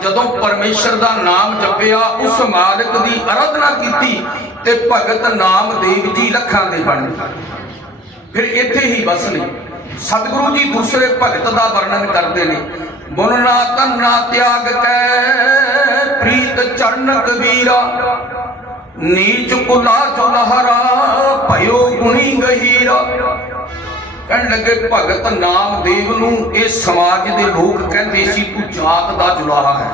ਜਦੋਂ ਪਰਮੇਸ਼ਰ ਦਾ ਨਾਮ ਜਪਿਆ, ਉਸ ਮਾਲਕ ਦੀ ਅਰਾਧਨਾ ਕੀਤੀ ਤੇ ਭਗਤ ਨਾਮਦੇਵ ਜੀ ਲੱਖਾਂ ਦੇ ਬਣ ਗਏ। ਫਿਰ ਇੱਥੇ ਹੀ ਬਸ ਨੇ। ਸਤਿਗੁਰੂ ਜੀ ਦੂਸਰੇ ਭਗਤ ਦਾ ਵਰਣਨ ਕਰਦੇ ਨੇ। ਬੁਨਨਾ ਤੰਨਾ ਤਿਆਗ ਕੈ, ਪ੍ਰੀਤ ਚਰਨ ਕਬੀਰਾ ਨੀਚ ਕੁਲਾ ਜੁਲਹਰਾ ਲੱਗੇ ਭਗਤ ਨਾਮਦੇਵ ਨੂੰ ਇਹ ਸਮਾਜ ਦੇ ਲੋਕ ਕਹਿੰਦੇ ਸੀ, ਤੂੰ ਜਾਤ ਦਾ ਜੁਲਾਹਾ ਹੈ।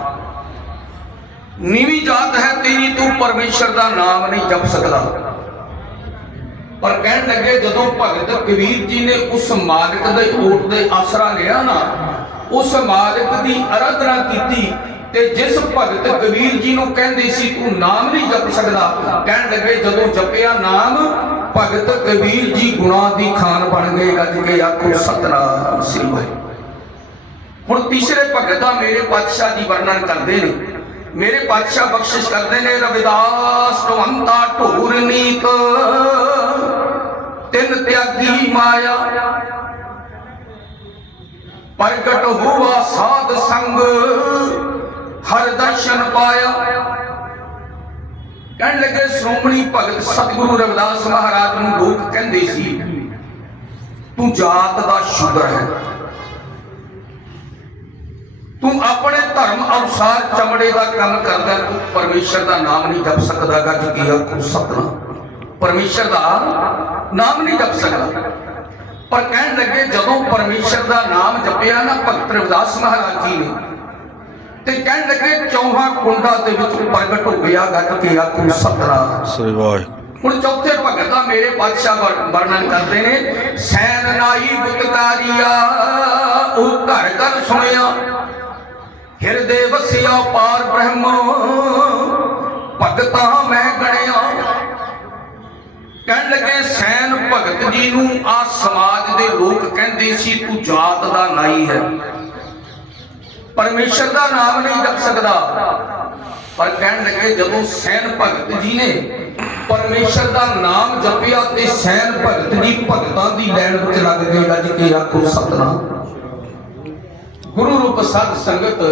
ਨੀਵੀਂ ਜਾਤ ਹੈ ਤੇਰੀ, ਤੂੰ ਪਰਮੇਸ਼ਰ ਦਾ ਨਾਮ ਨਹੀਂ ਜਪ ਸਕਦਾ। ਪਰ ਕਹਿਣ ਲੱਗੇ, ਜਦੋਂ ਭਗਤ ਕਬੀਰ ਜੀ ਨੇ ਉਸ ਮਾਲਕ ਦੇ ਓਟ ਦੇ ਆਸਰਾ ਲਿਆ ਨਾ, ਉਸ ਮਾਲਕ ਦੀ ਅਰਾਧਨਾ ਕੀਤੀ ਤੇ ਜਿਸ ਭਗਤ ਕਬੀਰ ਜੀ ਨੂੰ ਕਹਿੰਦੇ ਸੀ, ਤੂੰ ਨਾਮ ਨਹੀਂ ਜਪ ਸਕਦਾ। ਕਹਿਣ ਲੱਗੇ, ਜਦੋਂ ਜਪਿਆ ਨਾਮ, ਭਗਤ ਕਬੀਰ ਜੀ ਗੁਣਾ ਦੀ ਖਾਨ ਬਣ ਗਏ। ਗੱਜ ਕੇ ਆਖੋ, ਸਤਨਾਮ ਸ੍ਰੀ ਵਾਹਿਗੁਰੂ। ਹੁਣ ਤੀਸਰੇ ਭਗਤ ਦਾ ਮੇਰੇ ਪਾਤਸ਼ਾਹ ਜੀ ਵਰਣਨ ਕਰਦੇ ਨੇ। ਮੇਰੇ ਪਾਤਸ਼ਾਹ ਬਖਸ਼ਿਸ਼ ਕਰਦੇ ਨੇ, ਰਵਿਦਾਸ ਟਵੰਤਾ ਢੂਰ ਨੀਤ, ਤਿੰਨ ਤਿਆਗੀ ਮਾਇਆ। ਪ੍ਰਗਟ ਹੋਵਾ ਸਾਧ ਸੰਗ ਹਰ ਦਰਸ਼ਨ ਪਾਇਆ। ਕਹਿਣ ਲੱਗੇ, ਸ਼੍ਰੋਮਣੀ ਭਗਤ ਸਤਿਗੁਰੂ ਰਵਿਦਾਸ ਮਹਾਰਾਜ ਨੂੰ ਲੋਕ ਕਹਿੰਦੇ ਸੀ, ਤੂੰ ਜਾਤ ਦਾ ਸ਼ੁਦਰ ਹੈ। ਤੂੰ ਆਪਣੇ ਧਰਮ ਅਨੁਸਾਰ ਚਮੜੇ ਦਾ ਕੰਮ ਕਰਦਾ ਤੂੰ ਪਰਮੇਸ਼ਰ ਦਾ ਨਾਮ ਨਹੀਂ ਜਪ ਸਕਦਾ, ਗੱਜ ਕੀ ਤੂੰ ਸਤਨਾ। ਪਰਮੇਸ਼ਰ ਦਾ ਨਾਮ ਨਹੀਂ ਜਪ ਸਕਦਾ। ਪਰ ਕਹਿਣ ਲੱਗੇ, ਜਦੋਂ ਪਰਮੇਸ਼ਰ ਦਾ ਨਾਮ ਜਪਿਆ ਨਾ, ਭਗਤ ਰਵਿਦਾਸ ਮਹਾਰਾਜ ਜੀ ਨੇ ਤੇ ਕਹਿਣ ਲੱਗੇ ਚੌਹਾਂ ਕੁੰਡਾਂ ਦੇ ਵਿੱਚ ਪ੍ਰਗਟ ਹੋ ਗਿਆ ਗੱਜ ਕੇ ਆਖੋ ਸਤਨਾ ਸ੍ਰੀ ਵਾਹਿਗੁਰੂ। ਹੁਣ ਚੌਥੇ ਭਗਤ ਦਾ ਮੇਰੇ ਪਾਤਸ਼ਾਹ ਵਰ- ਵਰਣਨ ਕਰਦੇ ਨੇ ਸੈਨ ਨਾਈ ਬੁਤਕਾਰੀਆ ਉਹ ਘਰ ਘਰ ਸੁਣਿਆ। ਹਿਰਦੇ ਵਸਿਆ ਪਾਰ ਬ੍ਰਹਮ ਭਗਤਾਂ ਮੈਂ ਗਣਿਆ। ਕਹਿਣ ਲੱਗੇ ਸੈਨ ਭਗਤ ਜੀ ਨੂੰ ਆ ਸਮਾਜ ਦੇ ਲੋਕ ਕਹਿੰਦੇ ਸੀ ਤੂੰ ਜਾਤ ਦਾ ਨਾਈ ਹੈ। ਪਰਮੇਸ਼ਰ ਦਾ ਨਾਮ ਨਹੀਂ ਜਪ ਸਕਦਾ। ਪਰ ਕਹਿਣ ਲੱਗੇ, ਜਦੋਂ ਸੈਨ ਭਗਤ ਜੀ ਨੇ ਪਰਮੇਸ਼ਰ ਦਾ ਨਾਮ ਜਪਿਆ ਤੇ ਸੈਨ ਭਗਤ ਜੀ ਭਗਤਾਂ ਦੀ ਲੈਣ ਵਿੱਚ ਲੱਗ ਗਏ। ਅੱਜ ਕੇ ਆਖੋ ਸਤਨਾਮ? ਗੁਰੂ ਰੂਪ ਸਾਧ ਸੰਗਤ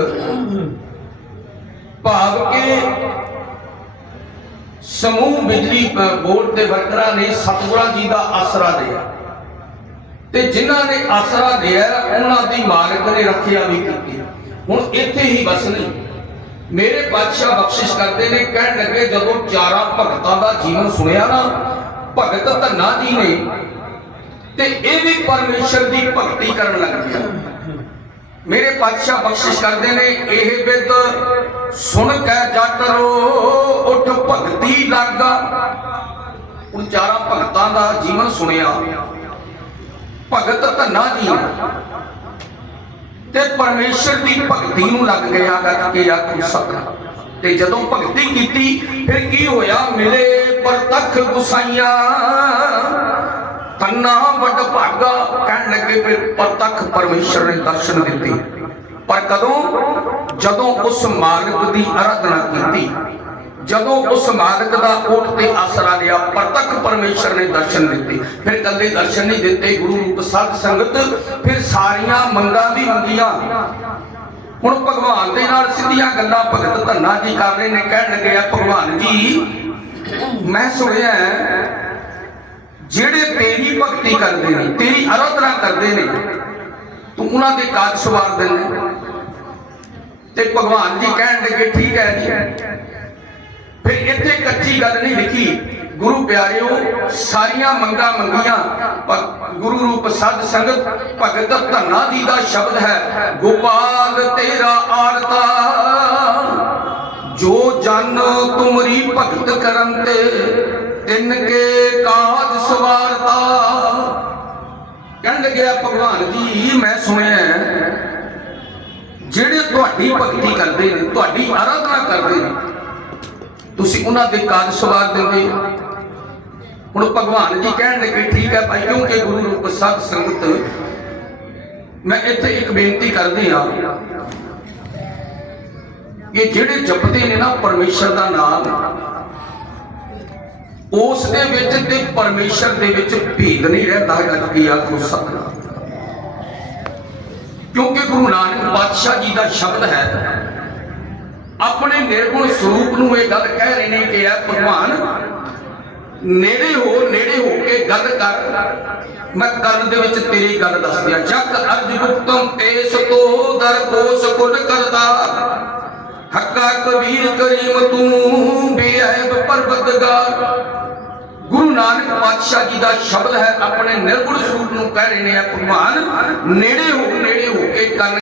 ਭਾਵ ਕੇ ਸਮੂਹ ਬਿਜਲੀ ਬੋਰਡ ਦੇ ਵਰਕਰਾਂ ਨੇ ਸਤਿਗੁਰਾਂ ਜੀ ਦਾ ਆਸਰਾ ਲਿਆ। ਤੇ ਜਿਨ੍ਹਾਂ ਨੇ ਆਸਰਾ ਲਿਆ, ਉਹਨਾਂ ਦੀ ਮਾਲਕ ਨੇ ਰੱਖਿਆ ਵੀ ਕੀਤੀ। ਹੁਣ ਇੱਥੇ ਹੀ ਬਸ ਨਹੀਂ। ਮੇਰੇ ਪਾਤਸ਼ਾਹ ਬਖਸ਼ਿਸ਼ ਕਰਦੇ ਨੇ, ਕਹਿਣ ਲੱਗੇ, ਜਦੋਂ ਚਾਰਾਂ ਭਗਤਾਂ ਦਾ ਜੀਵਨ ਸੁਣਿਆ ਨਾ, ਭਗਤ ਧੰਨਾ ਜੀ ਨੇ, ਤੇ ਇਹ ਵੀ ਪਰਮੇਸ਼ਰ ਦੀ ਭਗਤੀ ਕਰਨ ਲੱਗ ਪਿਆ। ਮੇਰੇ ਪਾਤਸ਼ਾਹ ਬਖਸ਼ਿਸ਼ ਕਰਦੇ ਨੇ, ਇਹ ਬਿਦ ਸੁਣ ਕੇ ਜੱਟ ਰੋ, ਉੱਠ ਭਗਤੀ ਲੱਗਾ। ਹੁਣ ਚਾਰਾਂ ਭਗਤਾਂ ਦਾ ਜੀਵਨ ਸੁਣਿਆ, ਭਗਤ ਧੰਨਾ ਜੀ ਤੇ ਪਰਮੇਸ਼ਰ ਦੀ ਭਗਤੀ ਨੂੰ ਲੱਗ ਗਿਆ ਗੱਜ ਕੇ ਆਖੂ ਸਤਨਾ ਤੇ ਜਦੋਂ ਭਗਤੀ ਕੀਤੀ, ਫਿਰ ਕੀ ਹੋਇਆ? ਮਿਲੇ ਪਰਤਖ ਗੁਸਾਈਆਂ। ਤੰਨਾ ਵੱਡ ਭਾਗਾ ਕਹਿਣ ਲੱਗੇ, ਫਿਰ ਪਰਤਖ ਪਰਮੇਸ਼ਰ ਨੇ ਦਰਸ਼ਨ ਦਿੱਤੇ। ਪਰ ਕਦੋਂ? ਜਦੋਂ ਉਸ ਮਾਲਕ ਦੀ ਅਰਾਧਨਾ ਕੀਤੀ। ਜਦੋਂ ਉਸ ਮਾਲਕ ਦਾ ਓਟ ਤੇ ਆਸਰਾ ਲਿਆ, ਪਰਤਖ ਪਰਮੇਸ਼ਰ ਨੇ ਦਰਸ਼ਨ ਦਿੱਤੇ। ਫਿਰ ਕੱਲੇ ਦਰਸ਼ਨ ਨਹੀਂ ਦਿੱਤੇ, ਗੁਰੂ ਰੂਪ ਸਾਧ ਸੰਗਤ, ਫਿਰ ਸਾਰੀਆਂ ਮੰਗਾਂ ਵੀ ਮੰਗੀਆਂ ਹੁਣ ਭਗਵਾਨ ਦੇ ਨਾਲ ਸਿੱਧੀਆਂ ਗੱਲਾਂ ਭਗਤ ਧੰਨਾ ਜੀ ਕਰ ਰਹੇ ਨੇ, ਕਹਿਣ ਲੱਗੇ ਆ, ਭਗਵਾਨ ਜੀ, ਮੈਂ ਸੁਣਿਆ ਜਿਹੜੇ ਤੇਰੀ ਭਗਤੀ ਕਰਦੇ ਨੇ, ਤੇਰੀ ਅਰਾਧਨਾ ਕਰਦੇ ਨੇ, ਤੂੰ ਉਹਨਾਂ ਦੇ ਕਾਜ ਸਵਾਰ ਦਿੰਦੇ ਤੇ ਭਗਵਾਨ ਜੀ ਕਹਿਣ ਲੱਗੇ, ਠੀਕ ਹੈ ਜੀ। ਫਿਰ ਇੱਥੇ ਕੱਚੀ ਗੱਲ ਨਹੀਂ ਲਿਖੀ। ਗੁਰੂ ਪਿਆਰਿਓ, ਸਾਰੀਆਂ ਮੰਗਾਂ ਮੰਗੀਆਂ ਗੁਰੂ ਰੂਪ ਸਾਧ ਸੰਗਤ ਭਗਤ ਧੰਨਾ ਜੀ ਦਾ ਸ਼ਬਦ ਹੈ, ਗੋਪਾਲ ਤੇਰਾ ਆਰਤਾ ਜੋ ਜਨ ਤੁਮਰੀ ਭਗਤ ਕਰਨ ਤੇ, ਤਿੰਨ ਕੇ ਕਾਜ ਸਵਾਰਤਾ। ਕਹਿਣ ਲੱਗਿਆ, ਭਗਵਾਨ ਜੀ, ਮੈਂ ਸੁਣਿਆ ਜਿਹੜੇ ਤੁਹਾਡੀ ਭਗਤੀ ਕਰਦੇ ਨੇ, ਤੁਹਾਡੀ ਆਰਾਧਨਾ ਕਰਦੇ ਨੇ ਤੁਸੀਂ ਉਹਨਾਂ ਦੇ ਕਾਜ ਸਵਾਰ ਦਿੰਦੇ ਹੋ। ਹੁਣ ਭਗਵਾਨ ਜੀ ਕਹਿਣ ਲੱਗੇ, ਠੀਕ ਹੈ ਭਾਈ, ਕਿਉਂਕਿ ਗੁਰੂ ਰੂਪ ਸਾਧ ਸੰਗਤ, ਮੈਂ ਇੱਥੇ ਇੱਕ ਬੇਨਤੀ ਕਰਦੀ ਹਾਂ ਕਿ ਜਿਹੜੇ ਜਪਦੇ ਨੇ ਨਾ ਪਰਮੇਸ਼ਰ ਦਾ ਨਾਮ, ਉਸ ਦੇ ਵਿੱਚ ਤੇ ਪਰਮੇਸ਼ਰ ਦੇ ਵਿੱਚ ਭੇਦ ਨਹੀਂ ਰਹਿੰਦਾ ਹੈਗਾ ਕਿ ਆਖੋ ਸਤਨਾਮ ਕਿਉਂਕਿ ਗੁਰੂ ਨਾਨਕ ਪਾਤਸ਼ਾਹ ਜੀ ਦਾ ਸ਼ਬਦ ਹੈ ਆਪਣੇ ਨਿਰਗੁਣ ਸਰੂਪ ਨੂੰ ਇਹ ਗੱਲ ਕਹਿ ਰਹੇ ਨੇ ਕਿ ਐ ਭਗਵਾਨ, ਨੇੜੇ ਹੋ ਨੇੜੇ ਹੋ ਕੇ ਗੱਲ ਕਰ। ਮੈਂ ਕੰਨ ਦੇ ਵਿੱਚ ਤੇਰੀ ਗੱਲ ਦੱਸ ਦਿਆਂ ਜਗ ਅਰਜ ਗੁਪਤਮ ਏਸ ਤੋ ਦਰ ਕੋਸ ਕੁਲ ਕਰਦਾ। ਹੱਕਾ ਕਬੀਰ ਕਰੀਮ ਤੂੰ ਬੇਅਬ ਪਰਵਤਗਾਰ। ਗੁਰੂ ਨਾਨਕ ਪਾਤਸ਼ਾਹ ਜੀ ਦਾ ਸ਼ਬਦ ਹੈ, ਆਪਣੇ ਨਿਰਗੁਣ ਸਰੂਪ ਨੂੰ ਕਹਿ ਰਹੇ ਨੇ ਭਗਵਾਨ, ਨੇੜੇ ਹੋ ਨੇੜੇ ਹੋ ਕੇ ਕੰਨ